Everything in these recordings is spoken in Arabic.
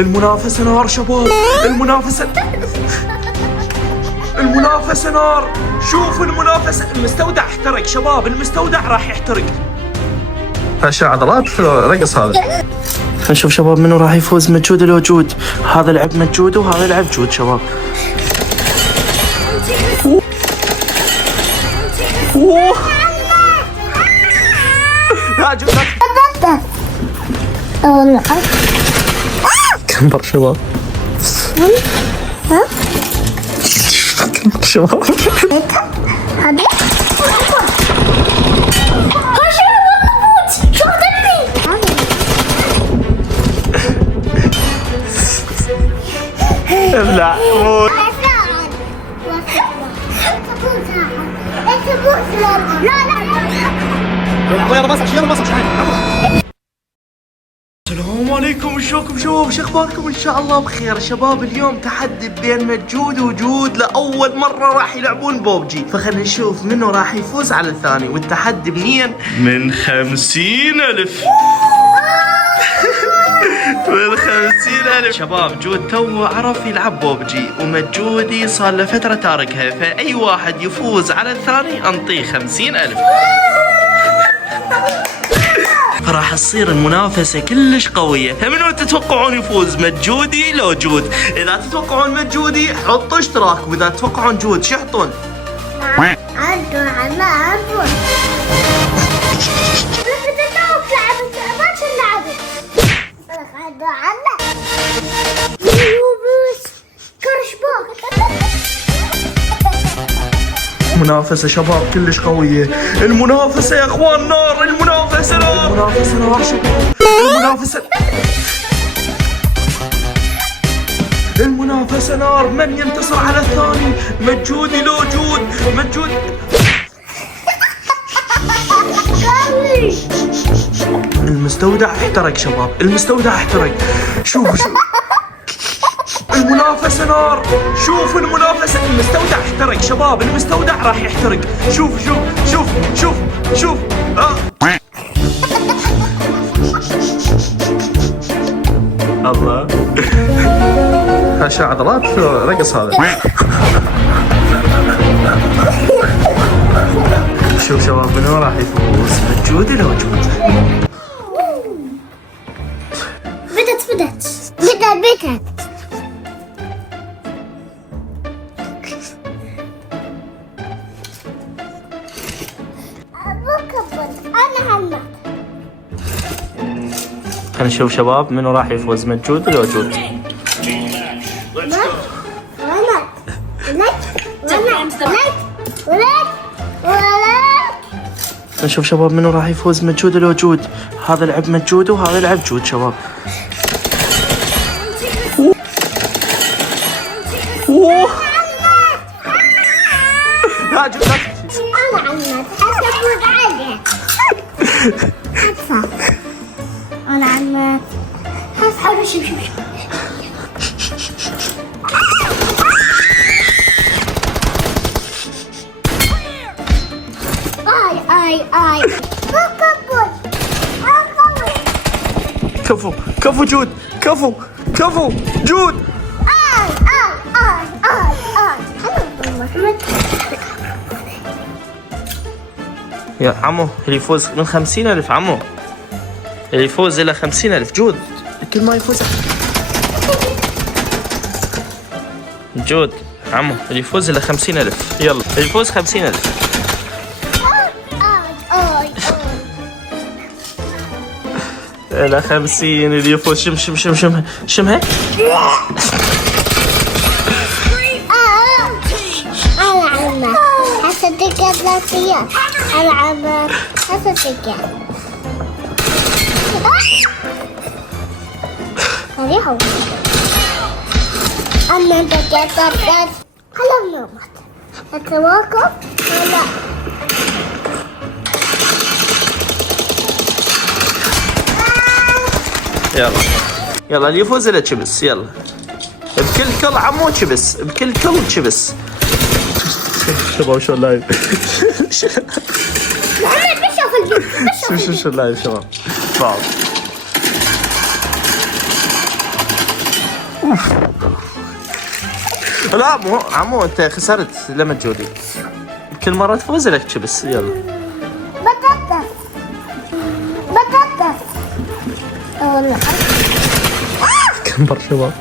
المنافسة نار شباب. المنافسة نار. شوف المنافسة، المستودع احترق شباب، المستودع راح يحترق. هالشي عضلات رقص هذا. نشوف شباب منو راح يفوز، مجهود لو جود. هذا لعب مجهود وهذا لعب جود شباب. اوه لا جود كمبر شباب. كمبر شباب. لا السلام عليكم، شلونكم شباب؟ شو اخباركم؟ ان شاء الله بخير شباب. اليوم تحدي بين مجهود وجود، لاول مره راح يلعبون بوبجي، فخلينا نشوف منو راح يفوز على الثاني. والتحدي من 50,000 من 50,000 شباب. جود تو عرف يلعب بوبجي، ومجودي صار له فتره تاركها، فاي واحد يفوز على الثاني انطيه 50,000. راح تصير المنافسة كلش قوية، فمنو تتوقعون يفوز، مجودي لو جود؟ إذا تتوقعون مجودي حطوا اشتراك، وإذا تتوقعون جود شو يحطون؟ منافسة شباب كلش قوية. المنافسة يا اخوان نار. المنافسة نار. المنافسة نار شباب. المنافسة نار. من ينتصر على الثاني، مجودي لو جود؟ مجود. المستودع احترق شباب، المستودع احترق. شوف المنافسة نار. شوف المنافسة، المستودع احترق شباب، المستودع راح يحترق. شوف الله هالشي عضلات رقص هذا. شوف شباب منو راح يفوز، مجود لو جود؟ بدت أنا همك. خلينا نشوف شباب منو راح يفوز، مجود لو جود؟ نشوف شباب منو راح يفوز، مجود لو جود؟ هذا لعب مجود وهذا لعب جود شباب. اوه لا جود أنا عمك أفوز عليك. أنا عمك هسحب. شوف آي كفو جود. كفو جود. يا عمو اللي يفوز من 50,000 عمو، اللي يفوز إلى 50,000 جود. كل ما يفوز جود عمو، اللي يفوز إلى 50,000. يلا اللي يفوز 50,000. إلى 50 اللي يفوز. شمها. أنا عمك هصدق الثلاثيات. أنا عمك هصدق. هذه هو. أما أنت كذبت. هلا نومت. أتواقف هلا. يلا اللي يفوز له تشبس. يلا بكل كل عمو تشبس، بكل كل تشبس. شباب شو اللايف. شو اللايف شباب. لا مو عمو انت خسرت لما تجودي. كل مرة تفوز لك بس يلا. بطاطس بطاطس. والله كمبر شباب.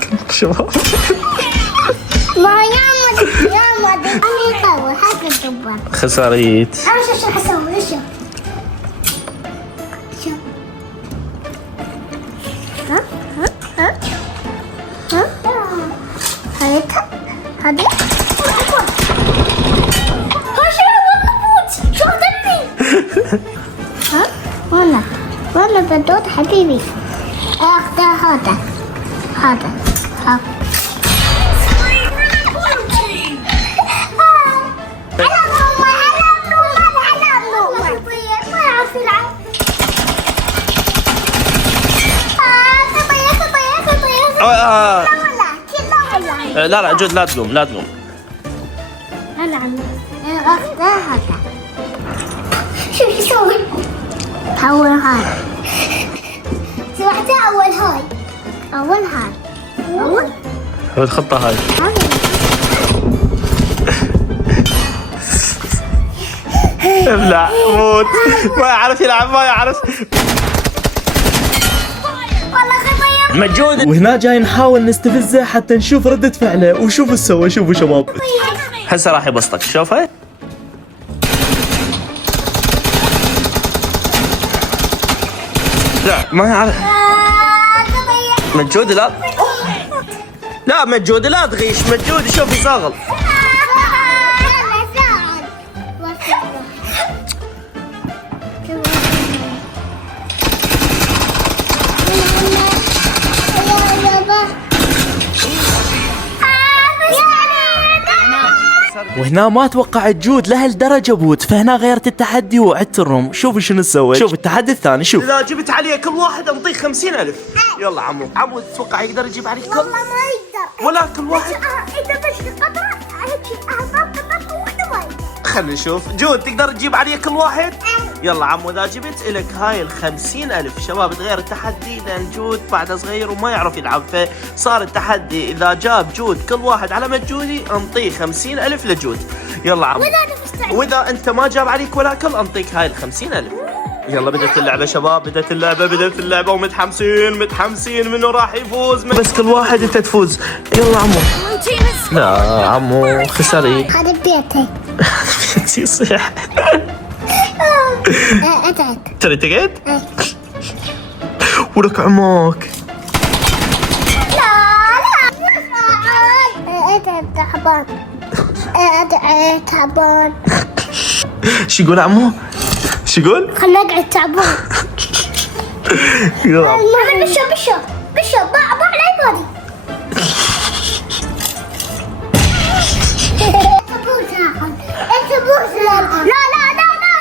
كمبر شباب. ما يا مدي انا يطول هذا الدبر. خسريت. انا شو حسوي شو هذا هذا شو دمي. ها والله بدود حبيبي. اخذ هذا لا جود لا تقوم. انا عم اخذها هذا. شو يسوي؟ اول هاي سمعتها. اول هاي الخطة هاي. ابلع موت. ما يعرف يلعب ما يعرف. مجود. وهنا جاي نحاول نستفزه حتى نشوف ردة فعله وشوفوا ايش سوى. شوفوا شباب هسه راح يبسطك شوفه. لا ما يعرف. مجود لا مجود لا تغيش. مجود شوف يصاغل. وهنا ما توقعت جود لهالدرجة بوت، فهنا غيرت التحدي وعدت الروم. شوفوا شنو سويت. شوف التحدي الثاني. شوف إذا جبت عليه كل واحد انطيه 50,000. يلا عمو تتوقع يقدر يجيب عليك كل؟ والله ما يقدر. ولا كل واحد. اذا بس قطعه واحده ما يقدر. خلينا نشوف. جود تقدر تجيب عليه كل واحد؟ يلا عمو اذا جبت لك هاي 50,000. شباب تغير التحدي لان جود بعده صغير وما يعرف يلعب، فصار التحدي اذا جاب جود كل واحد على مد جودي انطيه 50,000 لجود. يلا عمو. واذا انت ما جاب عليك ولا كل انطيك هاي 50,000. يلا بدت اللعبة شباب. بدت اللعبة ومتحمسين منو راح يفوز. بس كل واحد انت تفوز. يلا عمو. لا عمو خسري. هذا بيتي. يصيح. اتعب. ترى تقعد ولك عماك. اتعب تعبان. تعبان. شو يقول عمو؟ شو يقول؟ خلنا اقعد تعبان. يلا انا بشو ضاع الايباد.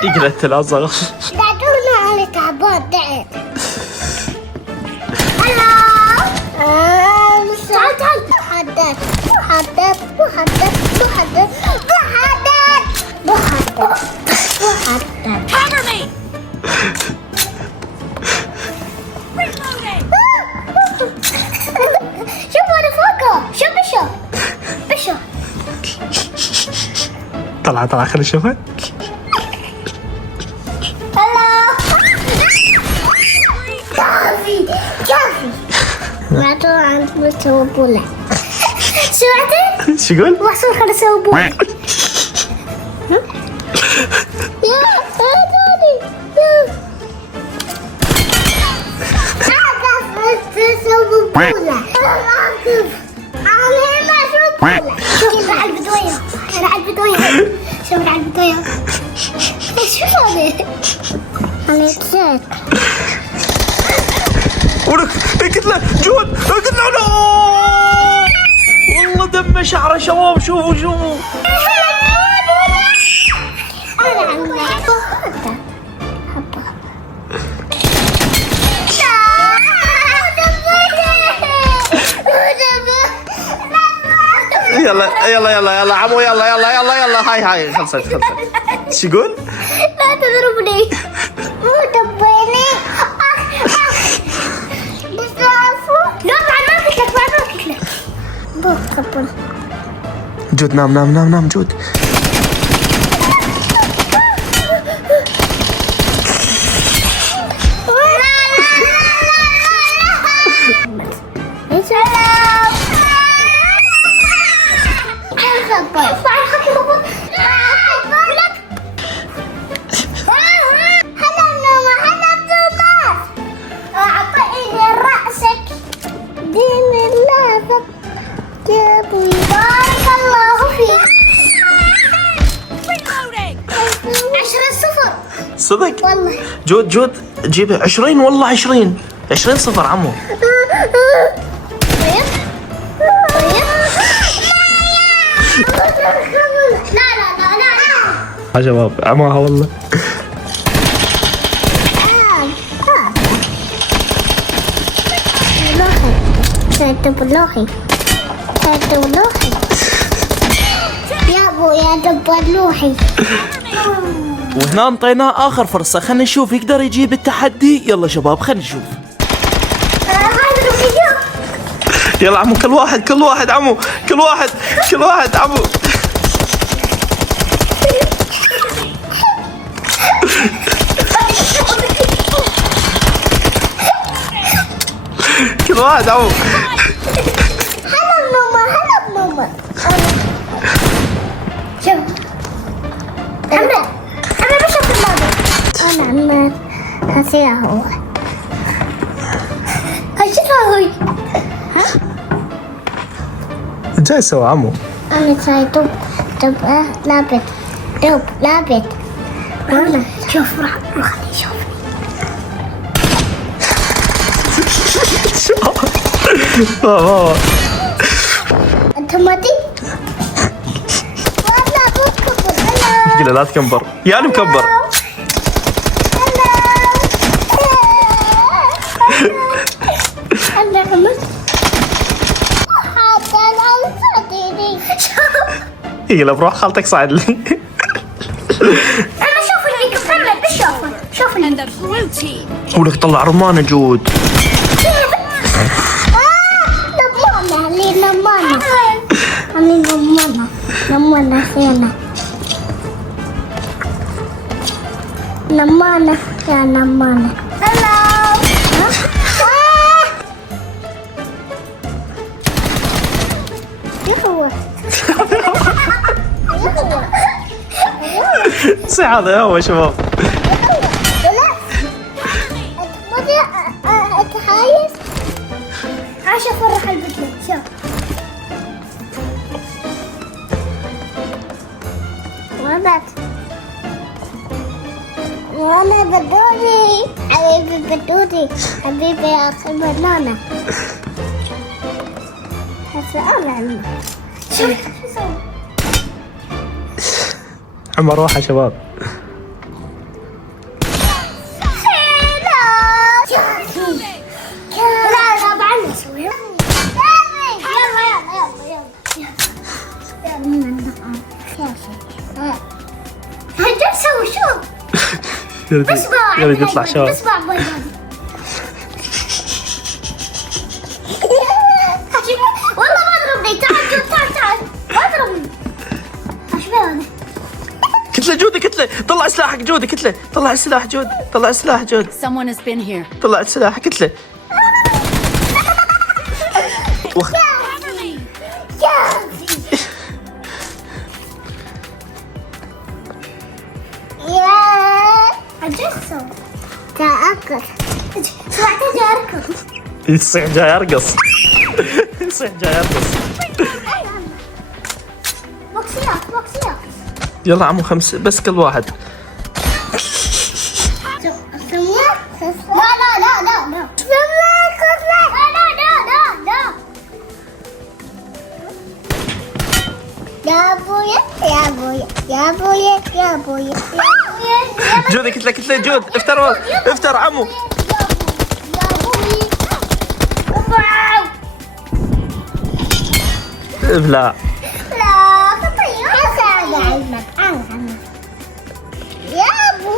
لا يقلت العصا. دعونا على تعبان. تعال تعال. شوف انا فوقه. شوف بشو طلع خلينا نشوفها. كافي. ما تروح عند مسوي بوله. سمعتي؟ شو يقول؟ وحصل خلنا نسوي بوله. يا هذولي تسوي بوله. شوف على البدوية. شوف على البدوية. شو هذا؟ أنا نسيت. ولك قلت له جود. قلت له لا والله دم شعره شباب. شوفوا أنا عمك. يلا عمو. يلا هاي خلصت. شو يقول؟ لا تضربني. مو دبيني. تخبر. جود نام نام نام نام جود. بارك الله فيك. 10-0 صدق والله. جود جيب 20 والله 20 0 عمو. طيب طيب. لا لا لا لا يا شباب عماها والله. دبلوحي يا ابو يا دبلوحي. وهنا انطيناه اخر فرصة، خلينا نشوف يقدر يجيب التحدي. يلا شباب خلينا نشوف. يلا عمو كل واحد عمو كل واحد عمو. كل واحد عمو. هلا بنومة شوف عمرو بشوف اللعبة. أنا عمال هسيها هو هشوفها هوي. جاي سوا عمو. أنا ساي تبقى لابت أنا شوف راح خليه يشوف. بابا أنت ماتي؟ والله مو كبر. قل لا تكبر يا انا مكبر. أنا عملت حتى الأنفاديني. يلا بروح خالتك صعد لي. أنا شوف اللي كفرنا بشوفه. شوف اللي And the blue team ولك طلع رمانة جود. نمانة يا نمانة. صح هذا هو شباب. اتحايز عاش افرح البدلة. شوف وانا بدوري حبيبي يا اخي بنانا. هسه انا عمي شوف شو سوي. عمر روح يا شباب. لا طبعا نسوي. يلا هجر سوي شوف. اصبع يلا يطلع شباب. اصبع بيضاء. والله ما ضربني. تعال ما ضربني. ايش هذا؟ كتلة جودي كتلة طلع سلاحك جودي كتلة طلع السلاح جود someone has been here. طلع السلاح كتلة. يا أجلسوا تأكل سمعت جاي أركض. يصيح جاي يرقص. بوكسيات يلا عمو 5 بس كل واحد. لا يا ابويا جودي كتلة جود افتر عمو. ابلع. لا خطير. هسه علمك عنك يا ابو.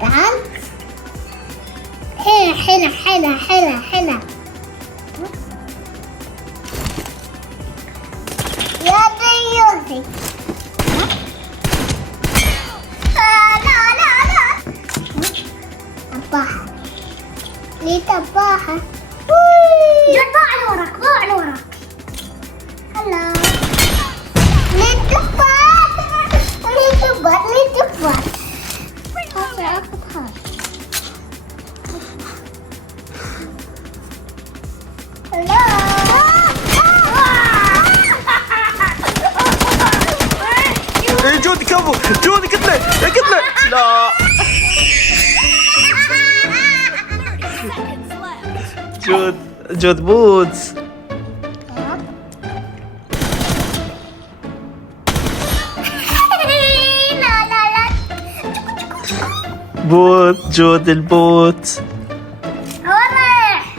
تعال هنا لي تفاحة. جد ضاع لوراك ضاع لوراك. هلا. لي تفاح. لي تفاح لي تفاح. ايه جود كفو، جود قتله قتله. لا جود بوتس. بوت جود البوت. راح.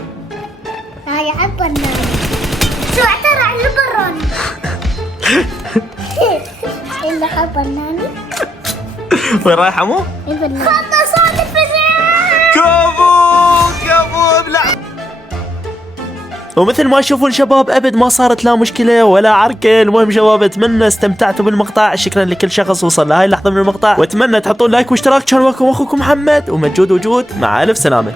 هاي عبرنا. شو اعترى على البراني. اللي عبرناني. وين رايح عمو؟ خلنا صوت الفزاع. كفو ابلع. ومثل ما تشوفون شباب ابد ما صارت لا مشكله ولا عركه. المهم شباب اتمنى استمتعتوا بالمقطع. شكرا لكل شخص وصل لهاي اللحظه من المقطع، واتمنى تحطون لايك واشتراك. كان معكم اخوكم محمد ومجود وجود. مع الف سلامه.